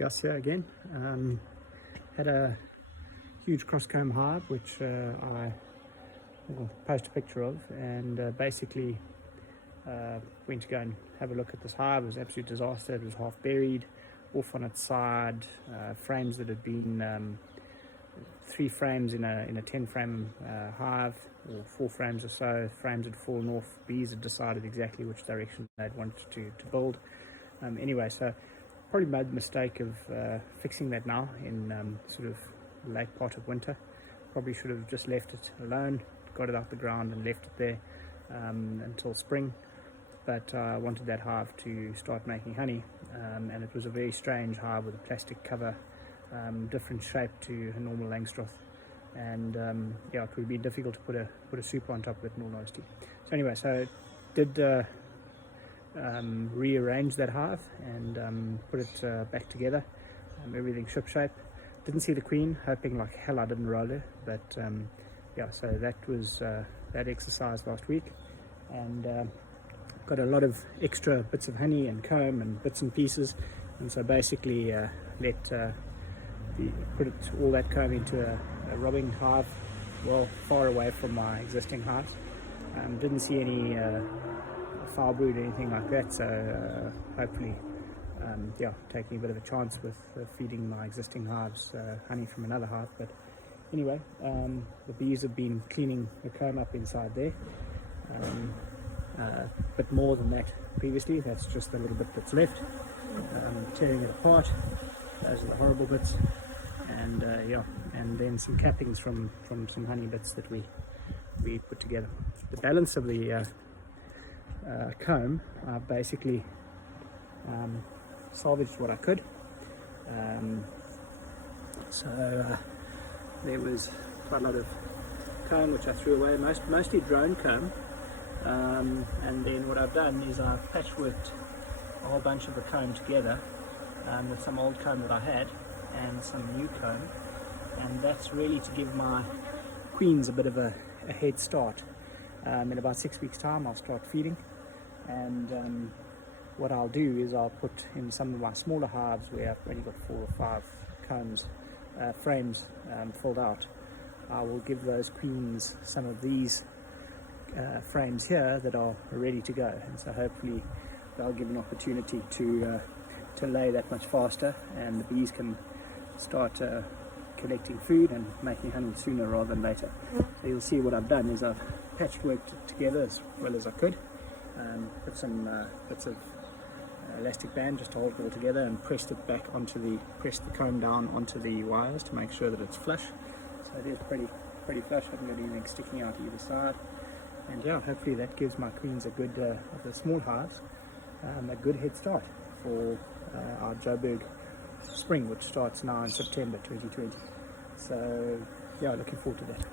Gus here again. Had a huge cross-comb hive which I will post a picture of, and basically went to go and have a look at this hive. It was an absolute disaster. It was half buried, off on its side, frames that had been 3 frames in a 10 frame hive, or 4 frames or so. Frames had fallen off. Bees had decided exactly which direction they'd wanted to build. Anyway, so probably made the mistake of fixing that now in sort of late part of winter. Probably should have just left it alone, got it out the ground and left it there until spring. But I wanted that hive to start making honey, and it was a very strange hive with a plastic cover, different shape to a normal Langstroth, and yeah, it would be difficult to put a super on top of it, in all honesty. So anyway, so did rearrange that hive and put it back together, everything ship shape. Didn't see the queen, hoping like hell I didn't roll her, but yeah, so that was that exercise last week, and got a lot of extra bits of honey and comb and bits and pieces, and so basically put all that comb into a robbing hive, well, far away from my existing hive. Didn't see any foul brood or anything like that, so hopefully yeah, taking a bit of a chance with feeding my existing hives honey from another hive. But anyway, the bees have been cleaning the comb up inside there, but more than that previously. That's just the little bit that's left, tearing it apart. Those are the horrible bits, and yeah, and then some cappings from some honey bits that we put together. The balance of the comb, I basically salvaged what I could. So there was quite a lot of comb which I threw away, mostly drone comb, and then what I've done is I've patchworked a whole bunch of the comb together with some old comb that I had and some new comb, and that's really to give my queens a bit of a head start. In about 6 weeks time I'll start feeding, and what I'll do is I'll put in some of my smaller hives where I've only got 4 or 5 combs, frames filled out. I will give those queens some of these frames here that are ready to go, and so hopefully they'll give an opportunity to lay that much faster, and the bees can start collecting food and making honey sooner rather than later. So you'll see what I've done is I've patchworked it together as well as I could, put some bits of elastic band just to hold it all together, and pressed the comb down onto the wires to make sure that it's flush. So it is pretty flush. I haven't got anything sticking out either side, and yeah, hopefully that gives my queens a good, of the small hives, a good head start for our Joburg spring, which starts now in September 2020. So yeah, looking forward to that.